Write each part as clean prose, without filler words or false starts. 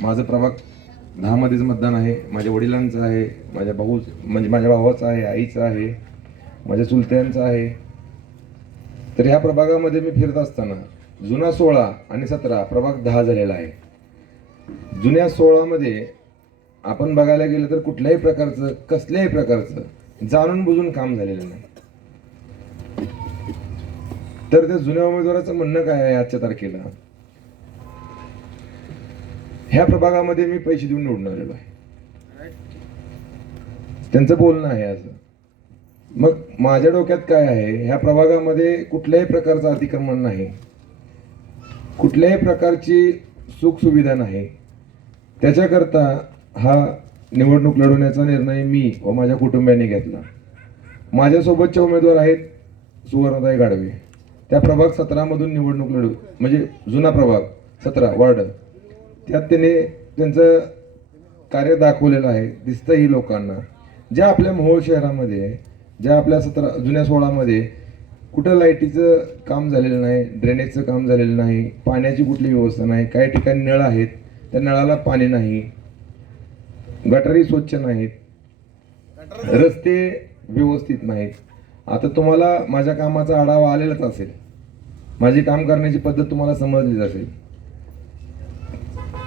माझं प्रभाग 10 मध्येच मतदान आहे. माझ्या वडिलांचं आहे, माझ्या भावाचं आहे, आईचं आहे, माझ्या चुलत्यांचं आहे. तर ह्या प्रभागामध्ये मी फिरत असताना जुना 16 आणि 17 प्रभाग 10 झालेला आहे. जुन्या 16 मध्ये आपण बघायला गेलं तर कुठल्याही प्रकारचं कसल्याही प्रकारचं जाणून बुजून काम झालेलं नाही. तर त्या जुन्या उमेदवाराचं म्हणणं काय आहे आजच्या तारखेला, ह्या प्रभागामध्ये मी पैसे देऊन निवडून आलेलो आहे, त्यांचं बोलणं आहे असं. मग माझ्या डोक्यात काय आहे, ह्या प्रभागामध्ये कुठल्याही प्रकारचं अतिक्रमण नाही, कुठल्याही प्रकारची सुख सुविधा नाही. त्याच्याकरता हा निवडणूक लढवण्याचा निर्णय मी व माझ्या कुटुंबियांनी घेतला. माझ्यासोबतचे उमेदवार आहेत सुवर्णताई गाडवे, त्या प्रभाग 17 मधून निवडणूक लढू, म्हणजे जुना प्रभाग 17 वार्ड, त्यात त्याने त्यांचं कार्य दाखवलेलं आहे, दिसतंही लोकांना. ज्या आपल्या मोहोळ शहरामध्ये, ज्या आपल्या जुन्या 16 मध्ये कुठं लाईटीचं काम झालेलं नाही, ड्रेनेजचं काम झालेलं नाही, पाण्याची कुठली व्यवस्था नाही, काही ठिकाणी नळ आहेत त्या नळाला पाणी नाही, गटारी स्वच्छ नाहीत, रस्ते व्यवस्थित नाहीत. आता तुम्हाला माझ्या कामाचा आढावा आलेलाच असेल, माझी काम करण्याची पद्धत तुम्हाला समजलीच असेल.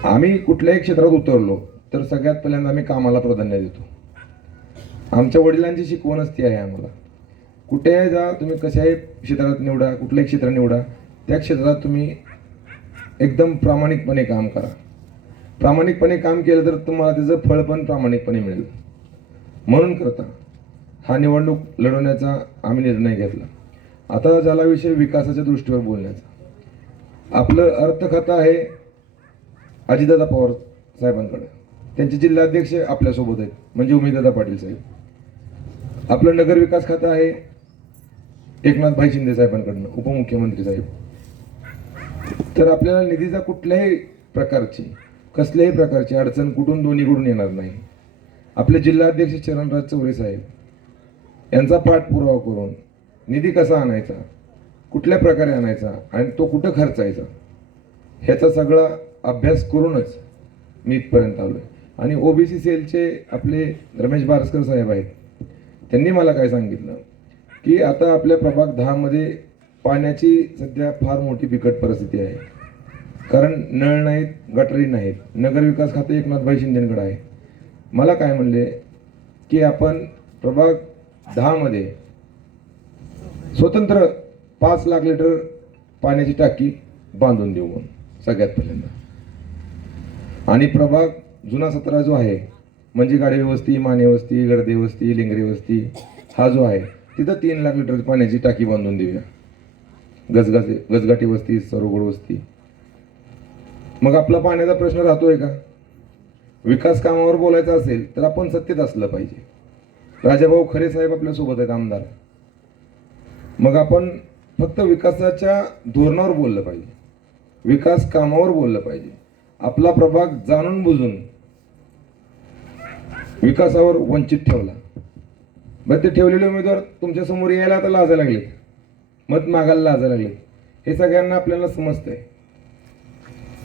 आम्ही कुठल्याही क्षेत्रात उतरलो तर सगळ्यात पहिल्यांदा आम्ही कामाला प्राधान्य देतो. आमच्या वडिलांची शिकवणच ती आहे आम्हाला. कुठेही जा तुम्ही, कशाही क्षेत्रात निवडा, कुठलंही क्षेत्र निवडा, त्या क्षेत्रात तुम्ही एकदम प्रामाणिकपणे काम करा. प्रामाणिकपणे काम केलं तर तुम्हाला त्याचं फळ पण प्रामाणिकपणे मिळेल. म्हणून करता हा निवडणूक लढवण्याचा आम्ही निर्णय घेतला. आता झाला विषय विकासाच्या दृष्टीवर बोलण्याचा. आपलं अर्थ खातं आहे अजितदादा पवार साहेबांकडे, त्यांचे जिल्हाध्यक्ष आपल्यासोबत आहेत म्हणजे उमेशदादा पाटील साहेब. आपलं नगर विकास खातं आहे एकनाथभाई शिंदे साहेबांकडनं, उपमुख्यमंत्री साहेब. तर आपल्याला निधीचा कुठल्याही प्रकारची कसल्याही प्रकारची अडचण दोन्हीकडून येणार नाही. आपले जिल्हाध्यक्ष चरणराज चौरे साहेब यांचा पाठपुरावा करून निधी कसा आणायचा, कुठल्या प्रकारे आणायचा आणि तो कुठं खर्चायचा, ह्याचा सगळा अभ्यास करूनच मी इथपर्यंत आलो आहे. आणि ओबीसी सेलचे आपले रमेश बारसकर साहेब आहेत, त्यांनी मला काय सांगितलं की आता आपल्या प्रभाग 10 मध्ये पाण्याची सध्या फार मोठी बिकट परिस्थिती आहे, कारण नळ नाहीत, गटरी नाहीत. नगरविकास खाते एकनाथभाई शिंदेकडे आहे. मला काय म्हणले की आपण प्रभाग 10 मध्ये स्वतंत्र 5 लाख लिटर पाण्याची टाकी बांधून देऊ म्हणून सगळ्यात पहिल्यांदा. आणि प्रभाग जुना 17 जो आहे म्हणजे गाडे वस्ती, माने वस्ती, गडदे वस्ती, लिंगरे वस्ती, हा जो आहे तिथं 3 लाख लिटर पाण्याची टाकी बांधून देऊया. गजगाटी वस्ती, सरोगड वस्ती. मग आपला पाण्याचा प्रश्न राहतोय का? विकास कामावर बोलायचं असेल तर आपण सत्तेत असलं पाहिजे. राजाभाऊ खरे साहेब आपल्या सोबत आहेत आमदार. मग आपण फक्त विकासाच्या धोरणावर बोललं पाहिजे, विकास कामावर बोललं पाहिजे. आपला प्रभाग जाणून बुजून विकासावर वंचित ठेवला. बरं, ते ठेवलेले उमेदवार तुमच्या समोर यायला आता लाजायला लागले, मत मागायला लाजायला लागले, हे सगळ्यांना आपल्याला समजतंय.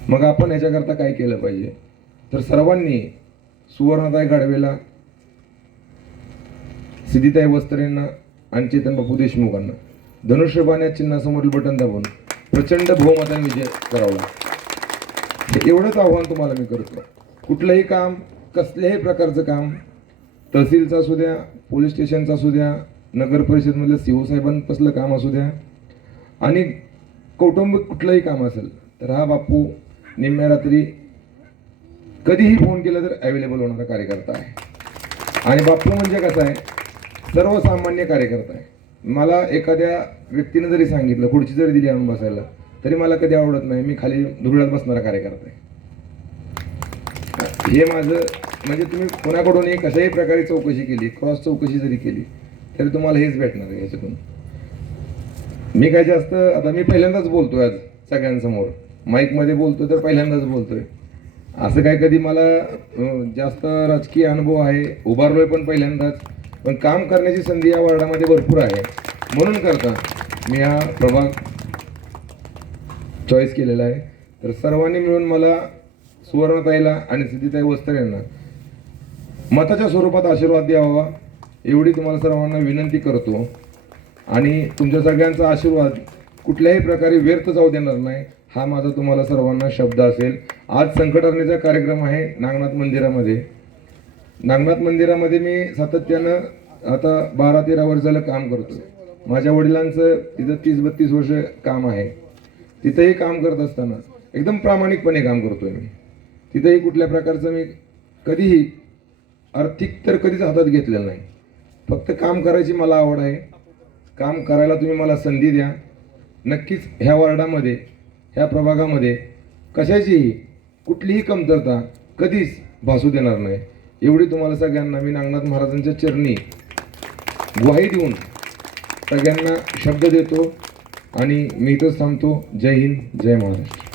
मग आपण ह्याच्याकरता काय केलं पाहिजे, तर सर्वांनी सुवर्णताई गाडवेला, सिद्धीताई वस्त्रेंना आणि चेतन बापू देशमुखांना धनुष्यबाण चिन्हासमोरील बटन दाबून प्रचंड बहुमताने विजय करावला. एवढंच आव्हान तुम्हाला मी करतो. कुठलंही काम, कसल्याही प्रकारचं काम, तहसीलचं असू द्या, पोलीस स्टेशनचं असू द्या, नगर परिषदमधलं सीओ साहेबांपासलं काम असू द्या, आणि कौटुंबिक कुठलंही काम असेल तर हा बापू निम्म्या रात्री कधीही फोन केला तर अवेलेबल होणारा कार्यकर्ता आहे. आणि बापू म्हणजे कसं आहे, सर्वसामान्य कार्यकर्ता आहे. मला एखाद्या व्यक्तीने जरी सांगितलं, खुर्ची जरी दिली आणून बसायला, तरी मला कधी आवडत नाही. मी खाली धुळ्यात बसणारा कार्यकर्ता आहे. हे माझं म्हणजे तुम्ही कोणाकडूनही कशाही प्रकारे चौकशी केली, क्रॉस चौकशी जरी केली तरी तुम्हाला हेच भेटणार आहे याच्यातून. मी काय जास्त, आता मी पहिल्यांदाच बोलतोय आज सगळ्यांसमोर, माईकमध्ये बोलतोय तर पहिल्यांदाच बोलतोय. असं काय कधी मला जास्त राजकीय अनुभव आहे, उभारलोय पण पहिल्यांदाच, पण काम करण्याची संधी या वार्डामध्ये भरपूर आहे. म्हणून करता मी हा प्रभाग चॉईस केलेला आहे. तर सर्वांनी मिळून मला सुवर्णताईला आणि सिद्धीताई वस्त्र यांना मताच्या स्वरूपात आशीर्वाद द्यावा एवढी तुम्हाला सर्वांना विनंती करतो. आणि तुमच्या सगळ्यांचा आशीर्वाद कुठल्याही प्रकारे व्यर्थ जाऊ देणार नाही हा माझा तुम्हाला सर्वांना शब्द असेल. आज संकटहरणीचा कार्यक्रम आहे नागनाथ मंदिरामध्ये. नागनाथ मंदिरामध्ये मी सातत्यानं आता 12-13 वर्ष झालं काम करतो. माझ्या वडिलांचं तिथं 30-32 वर्ष काम आहे. तिथंही काम करत असताना एकदम प्रामाणिकपणे काम करतोय मी. तिथंही कुठल्या प्रकारचं मी कधीही आर्थिक तर कधीच हातात घेतलेलं नाही. फक्त काम करायची मला आवड आहे. काम करायला तुम्ही मला संधी द्या. नक्कीच ह्या वार्डामध्ये ह्या प्रभागामध्ये कशाचीही कुठलीही कमतरता कधीच भासू देणार नाही एवढी तुम्हाला सगळ्यांना मी नागनाथ महाराजांच्या चरणी ग्वाही देऊन सगळ्यांना शब्द देतो आणि मी इथंच थांबतो. जय हिंद, जय महाराष्ट्र.